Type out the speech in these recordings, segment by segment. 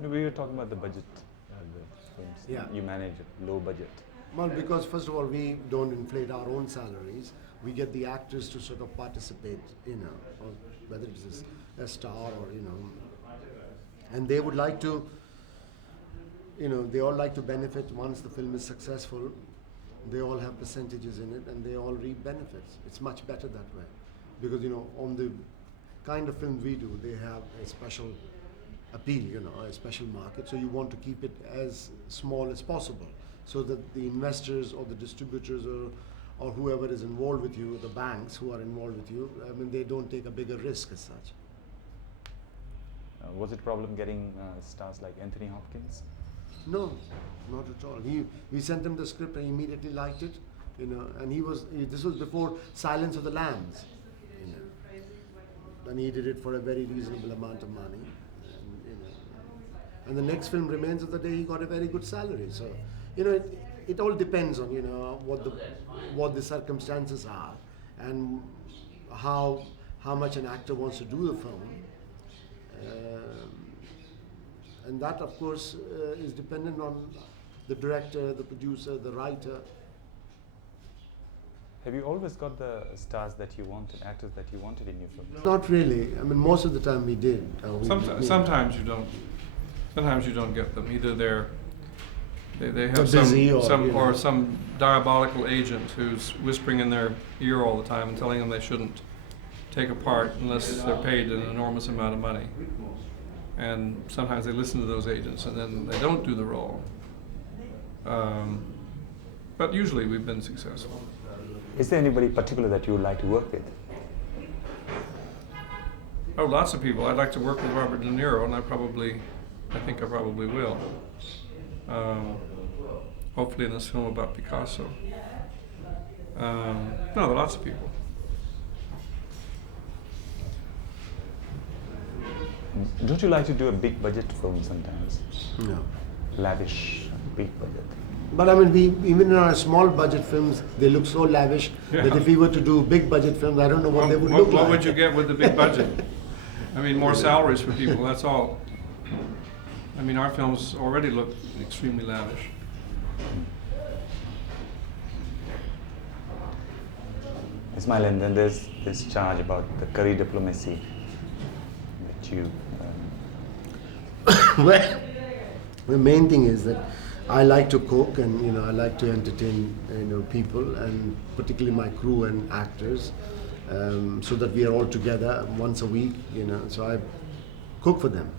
No, we were talking about the budget, the films. Yeah. You manage low budget. Well, because first of all, we don't inflate our own salaries. We get the actors to sort of participate, or whether it is a star or, and they would like to, they all like to benefit once the film is successful. They all have percentages in it and they all reap benefits. It's much better that way. Because, on the kind of films we do, they have a special appeal, a special market. So you want to keep it as small as possible so that the investors or the distributors or whoever is involved with you, the banks who are involved with you, they don't take a bigger risk as such. Was it a problem getting stars like Anthony Hopkins? No, not at all. We sent him the script and he immediately liked it, and this was before Silence of the Lambs, and he did it for a very reasonable amount of money, and the next film, Remains of the Day, he got a very good salary. So, it all depends on what the circumstances are and how much an actor wants to do the film. And that, of course, is dependent on the director, the producer, the writer. Have you always got the stars that you wanted, actors that you wanted in your films? Not really. Most of the time we did. Sometimes you don't. Sometimes you don't get them. Either they have some diabolical agent who's whispering in their ear all the time and telling them they shouldn't take a part unless they're paid an enormous amount of money. And sometimes they listen to those agents and then they don't do the role. But usually we've been successful. Is there anybody particular that you would like to work with? Oh, lots of people. I'd like to work with Robert De Niro, and I think I probably will. Hopefully in this film about Picasso. No, there are lots of people. Don't you like to do a big budget film sometimes? No. Lavish, big budget. But even in our small budget films, they look so lavish that if we were to do big budget films, I don't know what they would look like. What would you get with the big budget? More salaries for people, that's all. Our films already look extremely lavish. Ismail, and then there's this charge about the curry diplomacy that you... Well, the main thing is that I like to cook and I like to entertain people, and particularly my crew and actors, so that we are all together once a week. So I cook for them,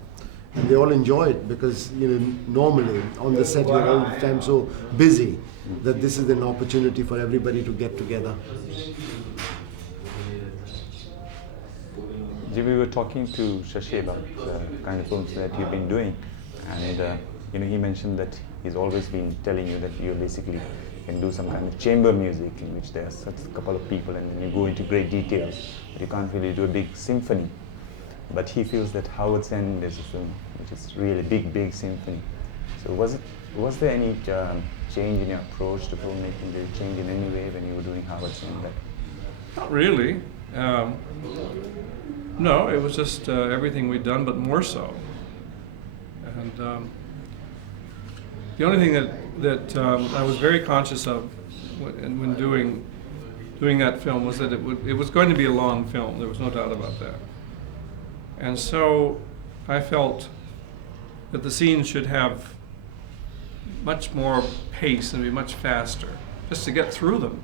and they all enjoy it because normally on the set you're all the time so busy that this is an opportunity for everybody to get together. We were talking to Shashi about the kind of films that you've been doing, and he mentioned that he's always been telling you that you basically can do some kind of chamber music in which there's such a couple of people and then you go into great details, but you can't really do a big symphony. But he feels that Howard's End is a film which is really big symphony. So was there any change in your approach to filmmaking? Did it change in any way when you were doing Howard's End? Not really. No, it was just everything we'd done, but more so. And the only thing that I was very conscious of when doing that film was that it was going to be a long film. There was no doubt about that. And so I felt that the scenes should have much more pace and be much faster, just to get through them.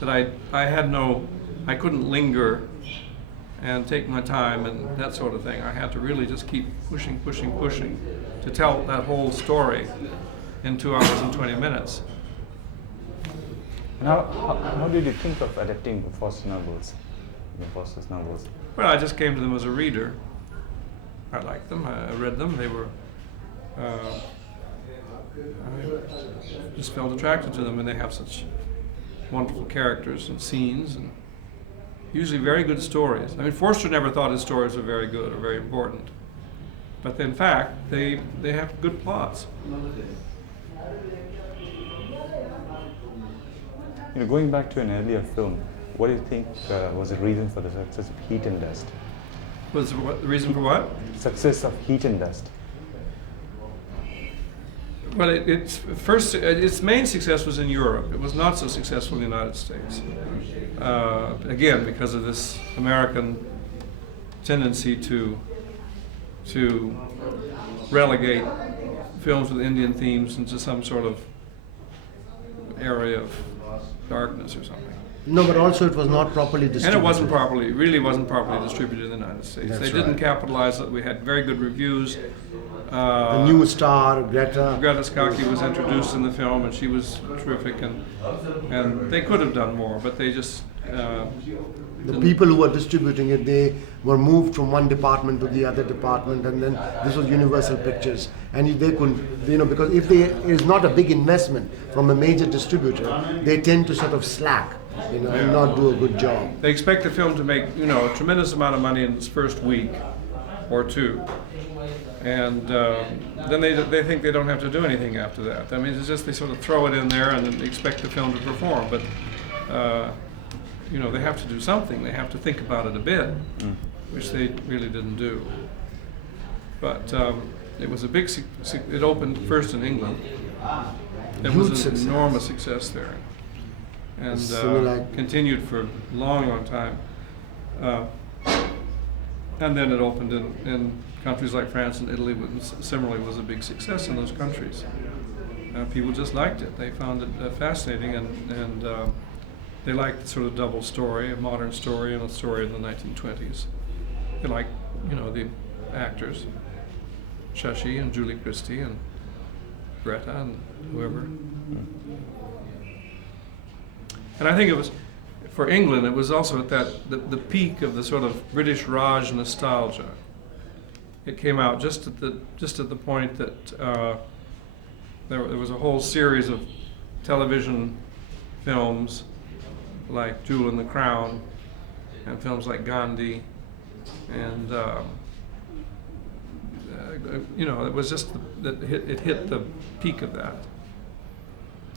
That I couldn't linger and take my time and that sort of thing. I had to really just keep pushing to tell that whole story in 2 hours and 20 minutes. And how did you think of adapting Foster's novels? Well, I just came to them as a reader. I liked them, I read them, they were, I just felt attracted to them, and they have such wonderful characters and scenes, and usually very good stories. Forster never thought his stories were very good or very important, but in fact, they have good plots. Going back to an earlier film, what do you think was the reason for the success of Heat and Dust? Was the reason for what? Success of Heat and Dust. Well, its main success was in Europe. It was not so successful in the United States. Again, because of this American tendency to relegate films with Indian themes into some sort of area of darkness or something. No, but also it was not properly distributed. And it really wasn't properly distributed in the United States. That's they didn't right. capitalize it. We had very good reviews. A new star, Greta. Greta Skaki was introduced in the film, and she was terrific, and they could have done more, but they just The people who were distributing it, they were moved from one department to the other department, and then this was Universal Pictures, and they couldn't, because if there is not a big investment from a major distributor, they tend to sort of slack, and not do a good job. They expect the film to make, a tremendous amount of money in its first week or two, and then they think they don't have to do anything after that. I mean, it's just they sort of throw it in there and then expect the film to perform, but they have to do something. They have to think about it a bit, which they really didn't do. But it was a big. It opened first in England. It was an enormous success there, and continued for a long, long time. And then it opened in countries like France and Italy, which similarly was a big success in those countries. People just liked it. They found it fascinating, and they liked sort of double story, a modern story and a story in the 1920s. They liked, the actors, Shashi and Julie Christie and Greta and whoever. And I think it was, for England, it was also at the peak of the sort of British Raj nostalgia. It came out just at the point that there was a whole series of television films like Jewel in the Crown, and films like Gandhi, and it was just that it hit the peak of that.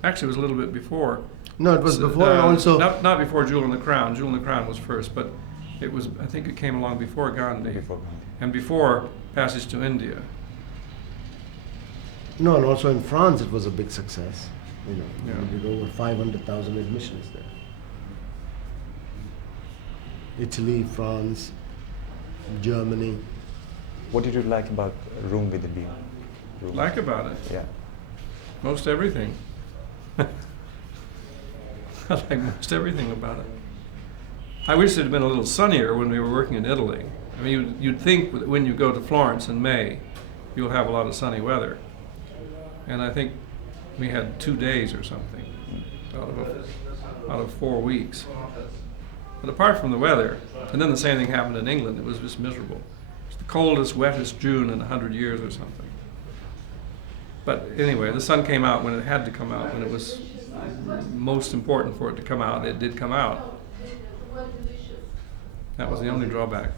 Actually, it was a little bit before. No, it was before also. Not before Jewel in the Crown. Jewel in the Crown was first, but it was. I think it came along before Gandhi, and before Passage to India. No, and also in France, it was a big success. We did over 500,000 admissions there. Italy, France, Germany. What did you like about Room with a View? Like about it? Yeah. Most everything. I like most everything about it. I wish it had been a little sunnier when we were working in Italy. I mean, you'd think when you go to Florence in May, you'll have a lot of sunny weather. And I think we had 2 days or something out of 4 weeks. But apart from the weather, and then the same thing happened in England, it was just miserable. It was the coldest, wettest June in 100 years or something. But anyway, the sun came out when it had to come out, when it was most important for it to come out. It did come out. That was the only drawback.